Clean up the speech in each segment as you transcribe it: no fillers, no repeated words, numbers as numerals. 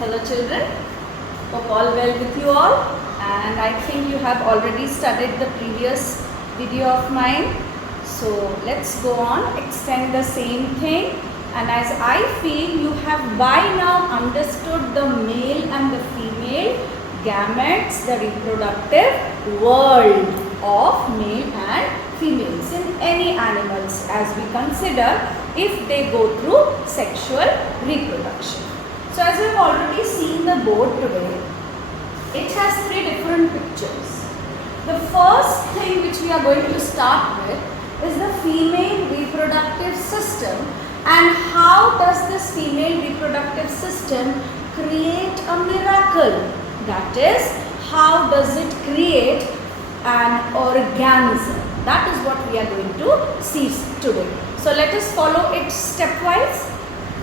Hello children, hope all well with you all, and I think you have already studied the previous video of mine. So let's go on, extend the same thing, and as I feel you have by now understood the male and the female gametes, the reproductive world of male and females in any animals as we consider if they go through sexual reproduction. So as we have already seen the board today, it has three different pictures. The first thing which we are going to start with is the female reproductive system, and how does this female reproductive system create a miracle? That is, how does it create an organism? That is what we are going to see today. So let us follow it stepwise.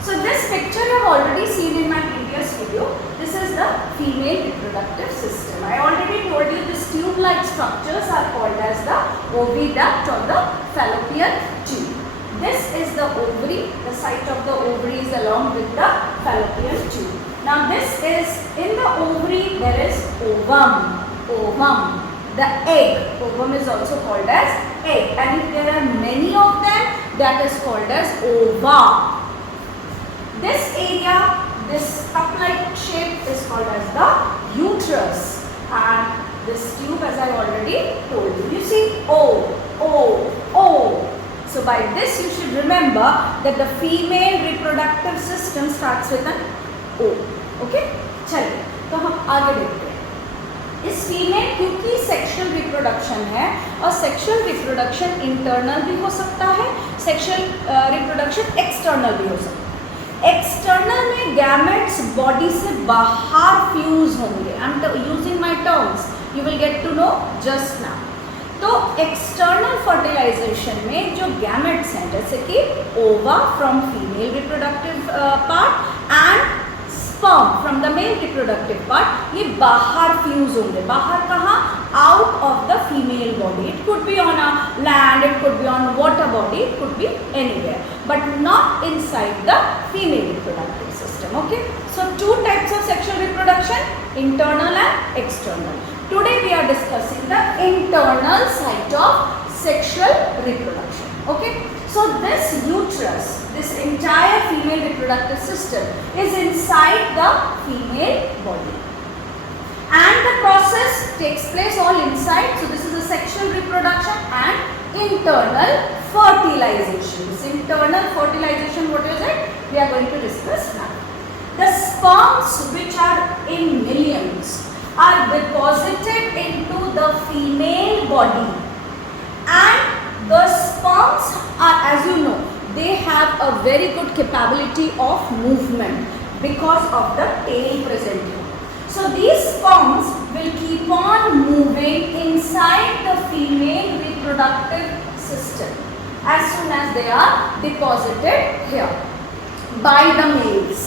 So this picture you have already seen in my previous video. This is the female reproductive system. I already told you these tube-like structures are called as the oviduct or the fallopian tube. This is the ovary. The site of the ovary is along with the fallopian tube. Now this is, in the ovary there is ovum. Ovum. The egg. Ovum is also called as egg. And if there are many of them, that is called as ova. This area, this cup-like shape is called as the uterus, and this tube, as I already told you, you see O, O, O. So by this you should remember that the female reproductive system starts with an O. Okay? चलिए, तो हम आगे देखते हैं. इस female क्योंकि sexual reproduction है और सेक्सुअल रिप्रोडक्शन इंटरनल भी हो सकता है, सेक्सुअल रिप्रोडक्शन एक्सटर्नल भी हो सकता है. एक्सटर्नल में गैमेट्स बॉडी से बाहर फ्यूज होंगे. I am using my terms, you will get to know just now. तो एक्सटर्नल फर्टिलाइजेशन में जो गैमेट्स हैं, जैसे कि ova from female reproductive part and sperm from the male reproductive part, ये बाहर फ्यूज होंगे. बाहर कहाँ? Out of the female body. It could be on a land, it could be on water body, it could be anywhere, but not inside the female reproductive system. Okay, so two types of sexual reproduction, internal and external. Today we are discussing the internal side of sexual reproduction. Okay, so this uterus, this entire female reproductive system is inside the female body, and the process takes place all inside. So this is a sexual reproduction and internal fertilization. This internal fertilization, what is it? We are going to discuss now. The sperms, which are in millions, are deposited into the female body, and the sperms are, as you know, they have a very good capability of movement because of the tail present here. So these sperms will keep on moving inside the female reproductive system as soon as they are deposited here by the males.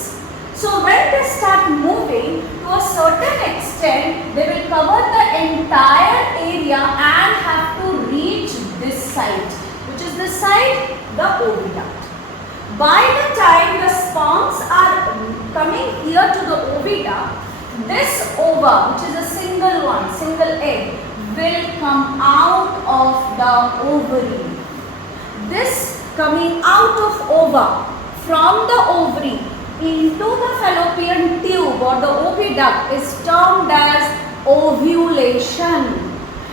So when they start moving to a certain extent, they will cover the entire area and have to reach this site, which is the site, the oviduct. By the time the sperms are coming here to the oviduct, this ova, which is a single one, single egg, will come out of the ovary. This coming out of ova from the ovary into the fallopian tube or the oviduct is termed as ovulation,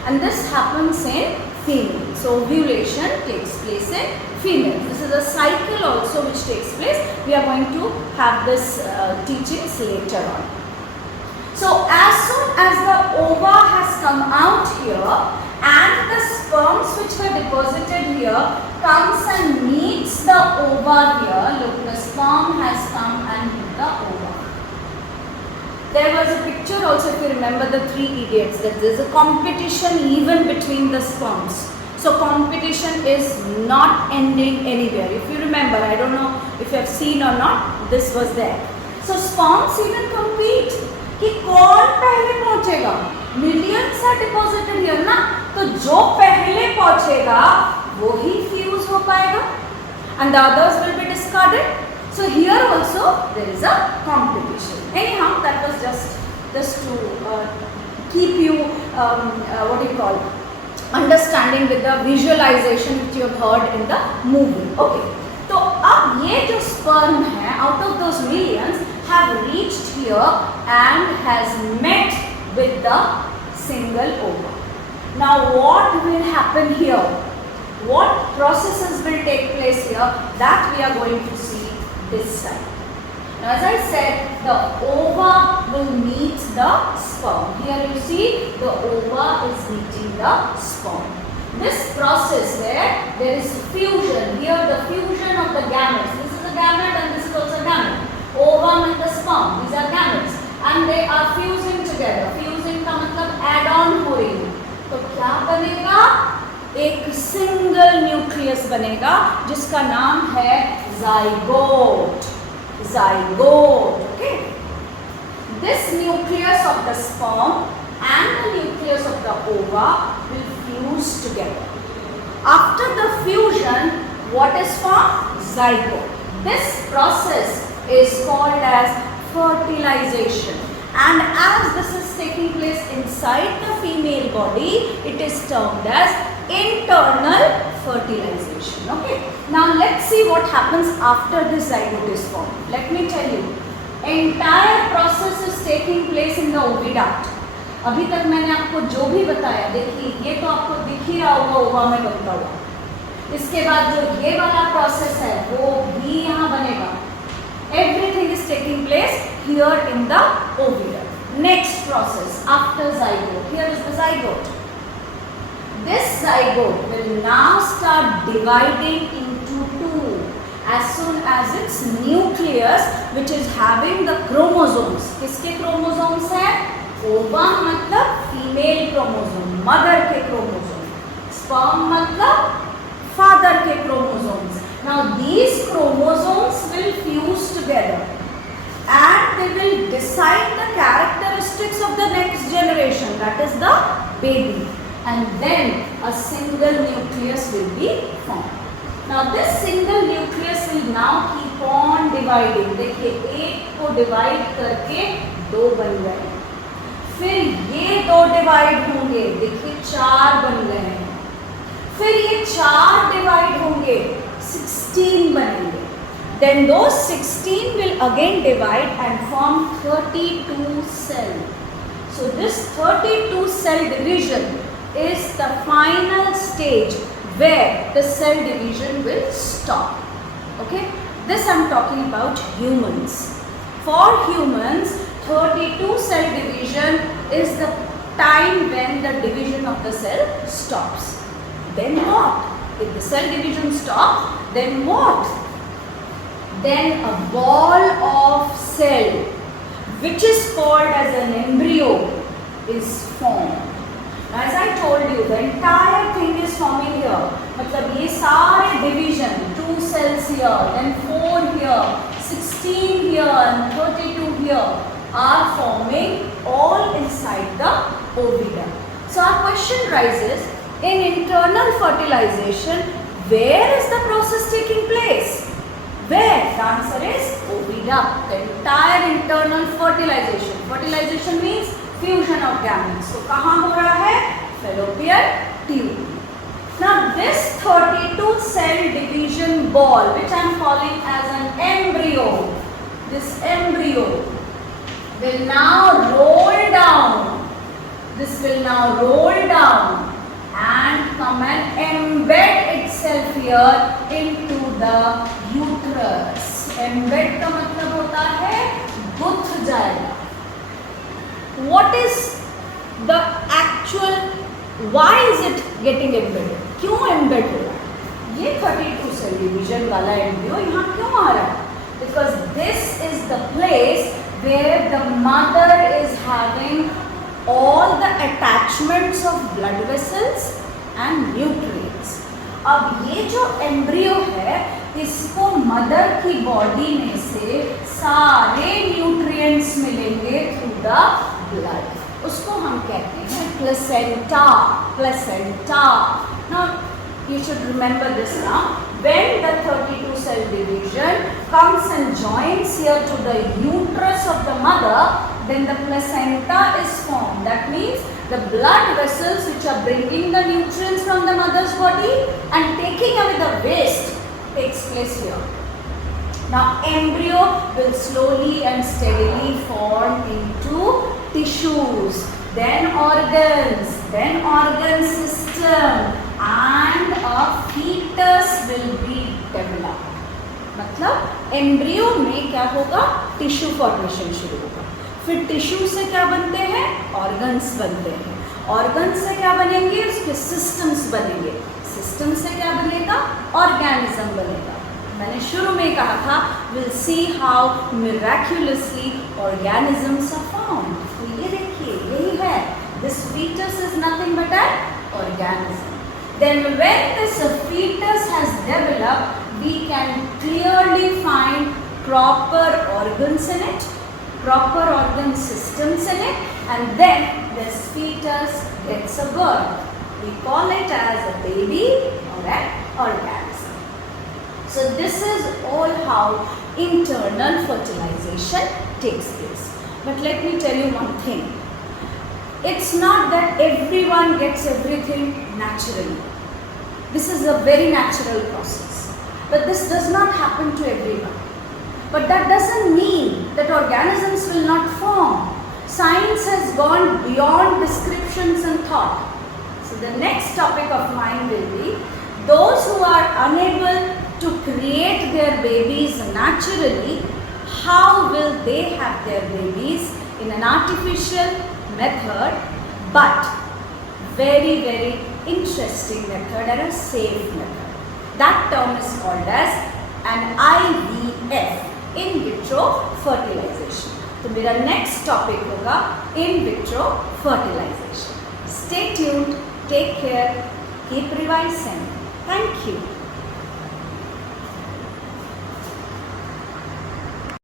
and this happens in females. So ovulation takes place in females. This is a cycle also which takes place. We are going to have this teachings later on. So as soon as the ova has come out here and the sperms which were deposited here comes and meets the ova here. Look, the sperm has come and hit the ova. There was a picture also, if you remember, the three idiots, that there is a competition even between the sperms. So competition is not ending anywhere. If you remember, I don't know if you have seen or not, this was there. So sperms even compete कि कौन पहले पहुंचेगा. Millions are deposited here ना, तो जो पहले पहुंचेगा वो ही फ्यूज हो पाएगा, and the others will be discarded. So here also there is a competition. Anyhow, that was just to keep you what do you call, understanding with the visualization which you have heard in the movie. Okay. तो अब ये जो sperm है, out of those millions, have reached here and has met with the single ova. Now what will happen here? What processes will take place here? That we are going to see this side. Now as I said, the ova will meet the sperm. Here you see the ova is meeting the sperm. This process where there is fusion, here the fusion of the gametes. This is a gamete and this is also a gamete. Ovum and the sperm, these are gametes and they are fusing together. Fusing का मतलब add on हो रही है. तो क्या बनेगा? एक single nucleus बनेगा जिसका नाम है zygote. Zygote, okay? This nucleus of the sperm and the nucleus of the ova will fuse together. After the fusion, what is formed? Zygote. This process is called as fertilization, and as this is taking place inside the female body, it is termed as internal fertilization. Okay. Now let's see what happens after this zygote is formed. Let me tell you, entire process is taking place in the oviduct. अभी तक मैंने आपको जो भी बताया, देखिए ये तो आपको दिख ही रहा होगा ओवा में बनता हुआ. इसके बाद जो ये वाला प्रोसेस है वो भी यहाँ बनेगा. Everything is taking place here in the oviduct. Next process after zygote. Here is the zygote. This zygote will now start dividing into two as soon as its nucleus, which is having the chromosomes. किसके chromosomes है? Ovum मतलब female chromosome, mother के chromosome. Sperm मतलब father के chromosomes. Now these chromosomes will fuse together and they will decide the characteristics of the next generation, that is the baby, and then a single nucleus will be formed. Now this single nucleus will now keep on dividing. देखिए एक को divide करके दो बन गए, फिर ये दो डिवाइड होंगे, देखिए 4 बन गए हैं, फिर ये 4 डिवाइड होंगे, 16 बनेंगे. Then those 16 will again divide and form 32 cells. So this 32 cell division is the final stage where the cell division will stop. Okay, this I am talking about humans. For humans, 32 cell division is the time when the division of the cell stops. Then what? If the cell division stops, then what? Then a ball of cell, which is called as an embryo, is formed. As I told you, the entire thing is forming here. मतलब ये सारे division, 2 cells here, then 4 here, 16 here and 32 here are forming all inside the oviduct. So our question rises, in internal fertilization, where is the process taking place? Where? The answer is oviduct. The entire internal fertilization. Fertilization means fusion of gametes. So कहाँ हो रहा है? Fallopian tube. Now this 32 cell division ball, which I am calling as an embryo, this embryo will now roll down. This will now roll down and come and embed itself here into the uterus. Embed का मतलब होता है Guth जाएगा. What is the actual, why is it getting embedded? क्यों embed हो रहा है? ये 32 cell division वाला embryo यहाँ क्यों आ रहा है? Because this is the place where the mother is having all the attachments of blood vessels and nutrients. अब ये जो एम्ब्रियो है, इसको मदर की बॉडी में से सारे न्यूट्रिएंट्स मिलेंगे थ्रू द ब्लड. उसको हम कहते हैं placenta. Placenta. Now you should remember this now. When the 32 cell division comes and joins here to the uterus of the mother, then the placenta is formed. That means the blood vessels which are bringing the nutrients from the mother's body and taking away the waste takes place here. Now embryo will slowly and steadily form into tissues, then organ system, and a fetus will be developed. मतलब embryo में क्या होगा, tissue formation शुरू होगा, फिर tissue से क्या बनते हैं, ऑर्गन्स बनते हैं, ऑर्गन से क्या बनेंगे, उसके सिस्टम्स बनेंगे, सिस्टम से क्या बनेगा, ऑर्गेनिज्म बनेगा. मैंने शुरू में कहा था will see how miraculously organisms are formed. तो ये देखिए यही है, this fetus is nothing but an organism. Then when this fetus has developed, we can clearly find proper organs in it, proper organ systems in it, and then this fetus gets a birth. We call it as a baby or an organism. So this is all how internal fertilization takes place. But let me tell you one thing. It's not that everyone gets everything naturally. This is a very natural process. But this does not happen to everyone. But that doesn't mean that organisms will not form. Science has gone beyond descriptions and thought. So the next topic of mine will be those who are unable to create their babies naturally, how will they have their babies in an artificial method, but very, very interesting method and a safe method. That term is called as an IVF, in vitro fertilization. तो मेरा next topic होगा in vitro fertilization. Stay tuned, take care, keep revising. Thank you.